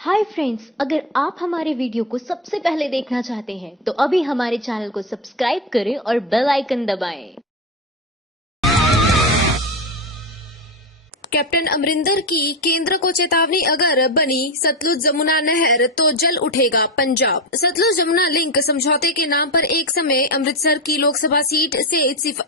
Hi friends, अगर आप हमारे वीडियो को सबसे पहले देखना चाहते हैं तो अभी हमारे चैनल को सब्सक्राइब करें और बेल आइकन दबाएं। कैप्टन अमरिंदर की केंद्र को चेतावनी, अगर बनी सतलुज जमुना नहर तो जल उठेगा पंजाब। सतलुज जमुना लिंक समझौते के नाम पर एक समय अमृतसर की लोकसभा सीट से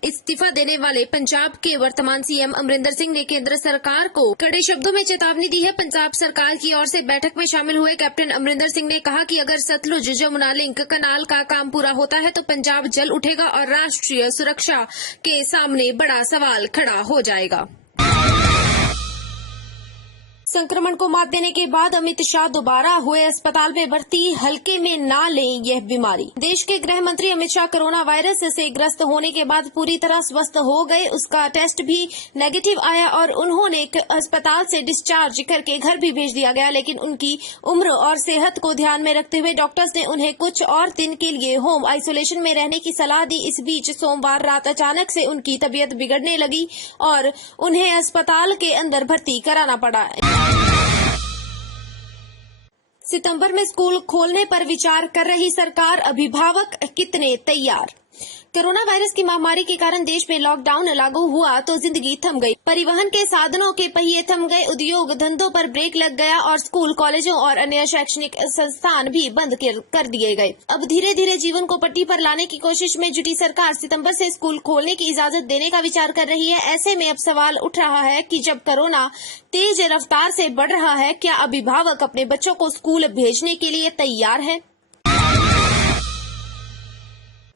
इस्तीफा देने वाले पंजाब के वर्तमान सीएम अमरिंदर सिंह ने केंद्र सरकार को कड़े शब्दों में चेतावनी दी है। पंजाब सरकार की ओर से बैठक में शामिल हुए कैप्टन अमरिंदर सिंह ने कहा कि अगर सतलुज जमुना लिंक कनाल का काम पूरा होता है तो पंजाब जल उठेगा और राष्ट्रीय सुरक्षा के सामने बड़ा सवाल खड़ा हो जाएगा। संक्रमण को मात देने के बाद अमित शाह दोबारा हुए अस्पताल में भर्ती, हल्के में ना लें यह बीमारी। देश के गृह मंत्री अमित शाह कोरोना वायरस से ग्रस्त होने के बाद पूरी तरह स्वस्थ हो गए। उसका टेस्ट भी नेगेटिव आया और उन्होंने अस्पताल से डिस्चार्ज करके घर भी भेज दिया गया, लेकिन उनकी उम्र और सेहत को ध्यान में रखते हुए डॉक्टर्स ने उन्हें कुछ और दिन के लिए होम आइसोलेशन में रहने की सलाह दी। इस बीच सोमवार रात अचानक से उनकी तबीयत बिगड़ने लगी और उन्हें अस्पताल के अंदर भर्ती कराना पड़ा। सितंबर में स्कूल खोलने पर विचार कर रही सरकार, अभिभावक कितने तैयार। कोरोना वायरस की महामारी के कारण देश में लॉकडाउन लागू हुआ तो जिंदगी थम गई। परिवहन के साधनों के पहिए थम गए, उद्योग धंधों पर ब्रेक लग गया और स्कूल, कॉलेजों और अन्य शैक्षणिक संस्थान भी बंद कर दिए गए। अब धीरे धीरे जीवन को पटरी पर लाने की कोशिश में जुटी सरकार सितंबर से स्कूल खोलने की इजाजत देने का विचार कर रही है। ऐसे में अब सवाल उठ रहा है कि जब कोरोना तेज रफ्तार से बढ़ रहा है, क्या अभिभावक अपने बच्चों को स्कूल भेजने के लिए तैयार है?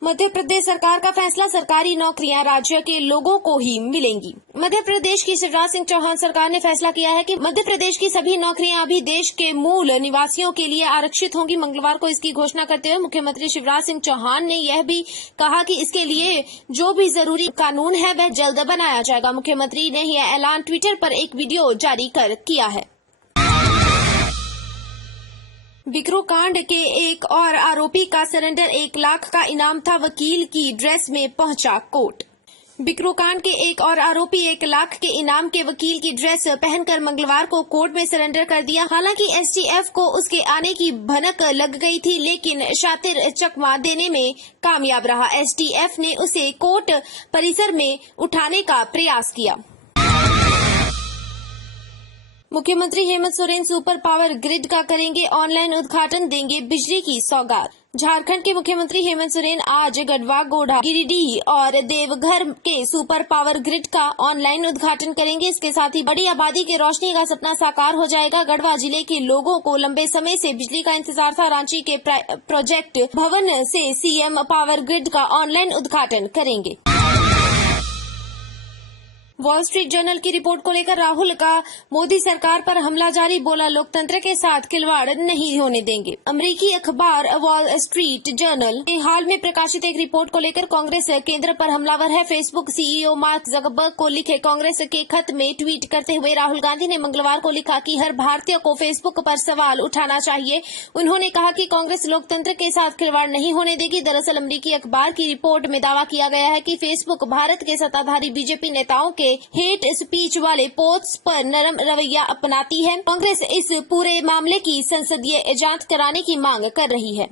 मध्य प्रदेश सरकार का फैसला, सरकारी नौकरियां राज्य के लोगों को ही मिलेंगी। मध्य प्रदेश की शिवराज सिंह चौहान सरकार ने फैसला किया है कि मध्य प्रदेश की सभी नौकरियां अभी देश के मूल निवासियों के लिए आरक्षित होंगी। मंगलवार को इसकी घोषणा करते हुए मुख्यमंत्री शिवराज सिंह चौहान ने यह भी कहा कि इसके लिए जो भी जरूरी कानून है वह जल्द बनाया जाएगा। मुख्यमंत्री ने यह ऐलान ट्विटर पर एक वीडियो जारी कर किया है। बिकरू कांड के एक और आरोपी का सरेंडर, 1 लाख का इनाम था, वकील की ड्रेस में पहुंचा कोर्ट। बिकरू कांड के एक और आरोपी 1 लाख के इनाम के वकील की ड्रेस पहनकर मंगलवार को कोर्ट में सरेंडर कर दिया। हालांकि एसटीएफ को उसके आने की भनक लग गई थी, लेकिन शातिर चकमा देने में कामयाब रहा। एसटीएफ ने उसे कोर्ट परिसर में उठाने का प्रयास किया। मुख्यमंत्री Hemant Soren super power grid का करेंगे ऑनलाइन उद्घाटन, देंगे बिजली की सौगात। झारखंड के मुख्यमंत्री हेमंत सोरेन आज गढ़वा, गोढ़ा, गिरिडीह और देवघर के सुपर पावर ग्रिड का ऑनलाइन उद्घाटन करेंगे। इसके साथ ही बड़ी आबादी के रोशनी का सपना साकार हो जाएगा। गढ़वा जिले के लोगों को लंबे समय से बिजली का इंतजार था। रांची के प्रोजेक्ट भवन से सीएम पावर ग्रिड का ऑनलाइन उद्घाटन करेंगे। वॉल स्ट्रीट जर्नल की रिपोर्ट को लेकर राहुल का मोदी सरकार पर हमला जारी, बोला लोकतंत्र के साथ खिलवाड़ नहीं होने देंगे। अमेरिकी अखबार वॉल स्ट्रीट जर्नल ने हाल में प्रकाशित एक रिपोर्ट को लेकर कांग्रेस केंद्र पर हमलावर है। फेसबुक सीईओ मार्क जकरबर्ग को लिखे कांग्रेस के खत में ट्वीट करते हुए राहुल गांधी ने मंगलवार को लिखा कि हर भारतीय को फेसबुक पर सवाल उठाना चाहिए। उन्होंने कहा कि कांग्रेस लोकतंत्र के साथ खिलवाड़ नहीं होने देगी। दरअसल अमेरिकी अखबार की रिपोर्ट में दावा किया गया है कि फेसबुक भारत के सत्ताधारी बीजेपी नेताओं के हेट स्पीच वाले पोस्ट पर नरम रवैया अपनाती है। कांग्रेस इस पूरे मामले की संसदीय जांच कराने की मांग कर रही है।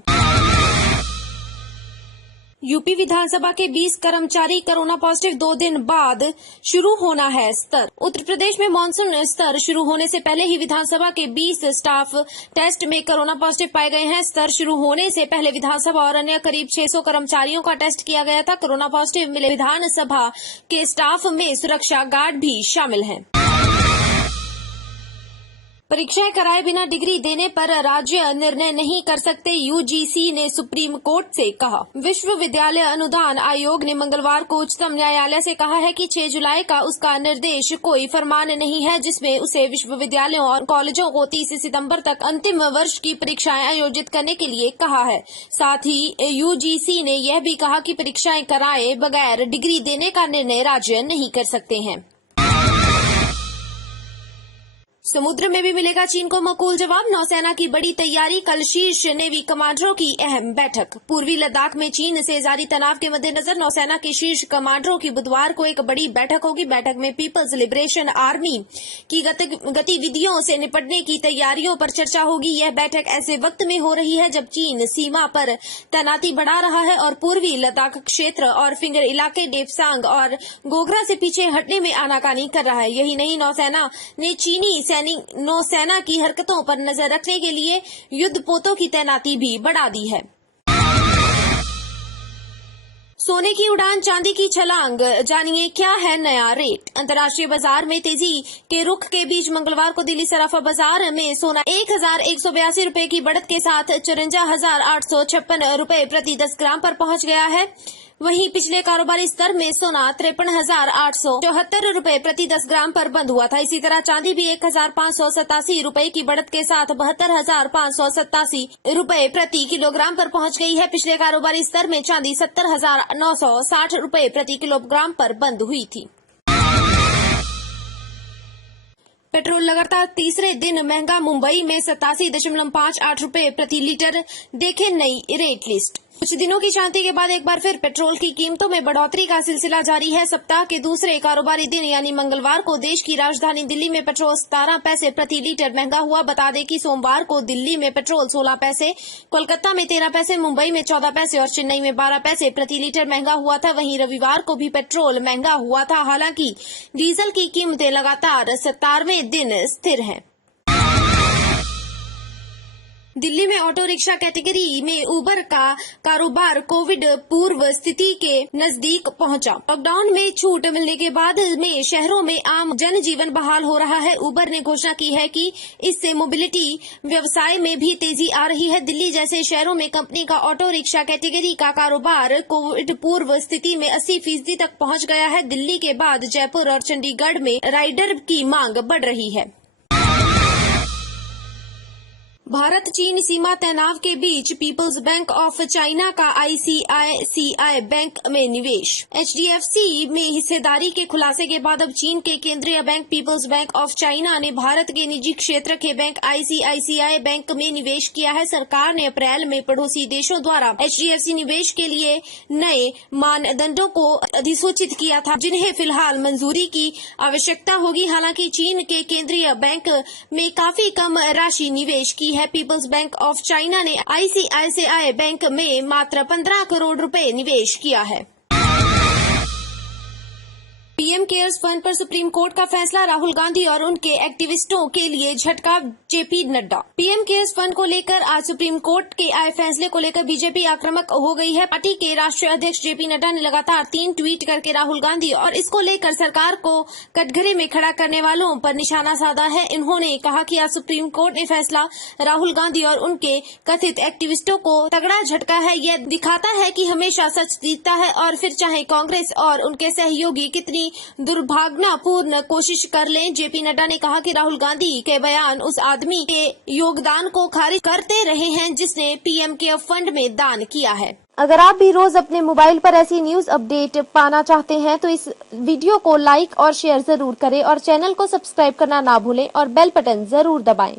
यूपी विधानसभा के 20 कर्मचारी कोरोना पॉजिटिव, 2 दिन बाद शुरू होना है स्तर। उत्तर प्रदेश में मानसून स्तर शुरू होने से पहले ही विधानसभा के 20 स्टाफ टेस्ट में कोरोना पॉजिटिव पाए गए हैं। स्तर शुरू होने से पहले विधानसभा और अन्य करीब 600 कर्मचारियों का टेस्ट किया गया था। कोरोना पॉजिटिव मिले विधानसभा के स्टाफ में सुरक्षा गार्ड भी शामिल हैं। परीक्षाएं कराए बिना डिग्री देने पर राज्य निर्णय नहीं कर सकते, यूजीसी ने सुप्रीम कोर्ट से कहा। विश्वविद्यालय अनुदान आयोग ने मंगलवार को उच्चतम न्यायालय से कहा है कि 6 जुलाई का उसका निर्देश कोई फरमान नहीं है जिसमें उसे विश्वविद्यालयों और कॉलेजों को 30 सितंबर तक अंतिम वर्ष की परीक्षाएं आयोजित करने के लिए कहा है। साथ ही यूजीसी ने यह भी कहा कि परीक्षाएं कराए बगैर डिग्री देने का निर्णय राज्य नहीं कर सकते हैं। समुद्र में भी मिलेगा चीन को मकूल जवाब, नौसेना की बड़ी तैयारी, कल शीर्ष नेवी कमांडरों की अहम बैठक। पूर्वी लद्दाख में चीन से जारी तनाव के मद्देनजर नौसेना के शीर्ष कमांडरों की बुधवार को एक बड़ी बैठक होगी। बैठक में पीपल्स लिबरेशन आर्मी की गतिविधियों से निपटने की तैयारियों पर चर्चा होगी। यह बैठक ऐसे वक्त में हो रही है जब चीन सीमा पर तैनाती बढ़ा रहा है और पूर्वी लद्दाख क्षेत्र और फिंगर इलाके डेपसांग और गोगरा से पीछे हटने में आनाकानी कर रहा है। यही नहीं, नौसेना ने चीनी नौसेना की हरकतों पर नजर रखने के लिए युद्धपोतों की तैनाती भी बढ़ा दी है। सोने की उड़ान, चांदी की छलांग, जानिए क्या है नया रेट। अंतर्राष्ट्रीय बाजार में तेजी के रुख के बीच मंगलवार को दिल्ली सराफा बाजार में सोना 1182 रुपए की बढ़त के साथ 54,856 रुपए प्रति 10 ग्राम पर पहुंच गया है। वहीं पिछले कारोबारी स्तर में सोना 53,874 रुपए प्रति 10 ग्राम पर बंद हुआ था। इसी तरह चांदी भी 1,587 रुपए की बढ़त के साथ 72,587 रुपए प्रति किलोग्राम पर पहुंच गई है। पिछले कारोबारी स्तर में चांदी 70,960 रुपए प्रति किलोग्राम पर बंद हुई थी। पेट्रोल लगातार तीसरे दिन महंगा, मुंबई में 87.58 रुपए प्रति लीटर, देखें नई रेट लिस्ट। कुछ दिनों की शांति के बाद एक बार फिर पेट्रोल की कीमतों में बढ़ोतरी का सिलसिला जारी है। सप्ताह के दूसरे कारोबारी दिन यानी मंगलवार को देश की राजधानी दिल्ली में पेट्रोल 17 पैसे प्रति लीटर महंगा हुआ। बता दें कि सोमवार को दिल्ली में पेट्रोल 16 पैसे, कोलकाता में 13 पैसे, मुंबई में 14 पैसे और चेन्नई में 12 पैसे प्रति लीटर महंगा हुआ था। वहीं रविवार को भी पेट्रोल महंगा हुआ था। हालांकि डीजल की कीमतें लगातार 17वें दिन स्थिर हैं। दिल्ली में ऑटो रिक्शा कैटेगरी में उबर का कारोबार कोविड पूर्व स्थिति के नजदीक पहुंचा। लॉकडाउन में छूट मिलने के बाद में शहरों में आम जनजीवन बहाल हो रहा है। उबर ने घोषणा की है कि इससे मोबिलिटी व्यवसाय में भी तेजी आ रही है। दिल्ली जैसे शहरों में कंपनी का ऑटो रिक्शा कैटेगरी का कारोबार कोविड पूर्व स्थिति में 80% तक पहुंच गया है। दिल्ली के बाद जयपुर और चंडीगढ़ में राइडर की मांग बढ़ रही है। भारत चीन सीमा तनाव के बीच पीपल्स बैंक ऑफ चाइना का आईसीआईसीआई बैंक में निवेश। एचडीएफसी में हिस्सेदारी के खुलासे के बाद अब चीन के केंद्रीय bank People's Bank of China ने भारत के निजी क्षेत्र के बैंक आईसीआईसीआई बैंक में निवेश किया है। सरकार ने अप्रैल में पड़ोसी देशों द्वारा एचडीएफसी निवेश के लिए नए मानदंडों को अधिसूचित किया था, जिन्हें फिलहाल मंजूरी की आवश्यकता होगी। हालांकि चीन के केंद्रीय बैंक में काफी कम राशि निवेश की है। पीपल्स बैंक ऑफ चाइना ने आईसीआईसीआई बैंक में मात्र 15 करोड़ रुपए निवेश किया है। पीएम केयर्स फंड पर सुप्रीम कोर्ट का फैसला, राहुल गांधी और उनके एक्टिविस्टों के लिए झटका, JP Nadda. PM cares fund को लेकर आज सुप्रीम कोर्ट के आए फैसले को लेकर बीजेपी आक्रामक हो गई है। पार्टी के राष्ट्रीय अध्यक्ष जेपी नड्डा ने लगातार 3 ट्वीट करके राहुल गांधी और इसको लेकर सरकार को कटघरे में खड़ा करने वालों पर निशाना साधा है। इन्होंने कहा कि आज सुप्रीम कोर्ट ने फैसला राहुल गांधी और उनके कथित एक्टिविस्टों को तगड़ा झटका है। यह दिखाता है कि हमेशा सच जीतता है और फिर चाहे कांग्रेस और उनके सहयोगी कितनी दुर्भावनापूर्ण कोशिश कर लें। जेपी नड्डा ने कहा कि राहुल गांधी के बयान उस आदमी के योगदान को खारिज करते रहे हैं जिसने पीएम केयर फंड में दान किया है। अगर आप भी रोज अपने मोबाइल पर ऐसी न्यूज अपडेट पाना चाहते हैं तो इस वीडियो को लाइक और शेयर जरूर करें और चैनल को सब्सक्राइब करना ना भूलें और बेल बटन जरूर दबाएं।